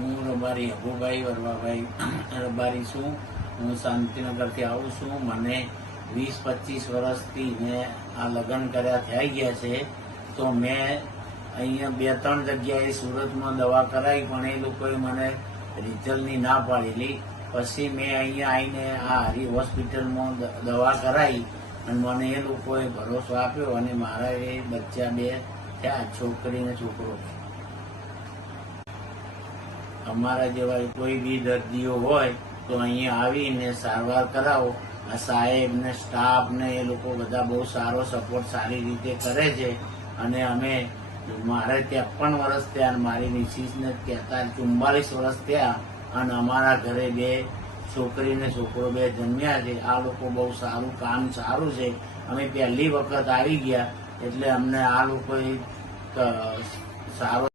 હું રબારી અભુભાઈ વરવાભાઈ રબારી છું. હું શાંતિનગરથી આવું છું. મને 20-25 વર્ષથી મેં આ લગ્ન કર્યા થઈ ગયા છે. તો મેં અહીંયા 2-3 જગ્યાએ સુરતમાં દવા કરાવી, પણ એ લોકોએ મને રિઝલ્ટની ના પાડેલી. પછી મેં અહીંયા આવીને આ હરી હોસ્પિટલમાં દવા કરાવી અને મને એ લોકોએ ભરોસો આપ્યો અને મારા એ બચ્ચા 2 થયા, છોકરી ને છોકરો. અમારા જેવા કોઈ બી દર્દીઓ હોય તો અહીંયા આવીને સારવાર કરાવો. આ સાહેબ ને સ્ટાફ ને એ લોકો બધા બહુ સારો સપોર્ટ સારી રીતે કરે છે. અને અમે મારે 53 વર્ષ થયા, મારી મિસિસને 44 વર્ષ થયા અને અમારા ઘરે 2 છોકરી ને છોકરો 2 જન્મ્યા છે. આ લોકો બહુ સારું કામ સારું છે. અમે પહેલી વખત આવી ગયા એટલે અમને આ લોકોએ સારો